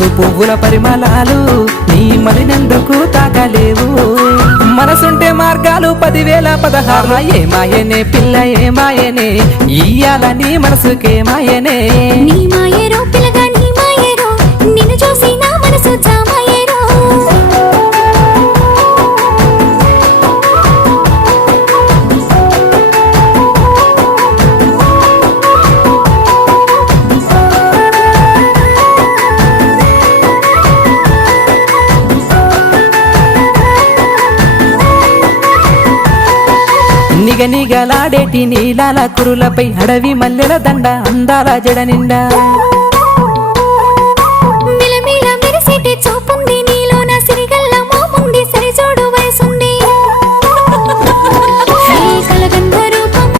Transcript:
పసుపు పువ్వుల పరిమళాలు నీ మరినెందుకు తాకలేవు మనసుంటే మార్గాలు 10,016 ఏమాయనే పిల్ల ఏమాయనే ఇయ్యాల నీ మనసుకే మాయనే నీ మాయేరో పిల్లగా నీ మాయేరో నిన్ను చూసి నా మనసు జామాయేరో నిగనిగలాడేటి నీలాల కురులపై అడవి మల్లెల దండ అందాల జడ నిండా మిలమిల మెరిసేటి చూపుంది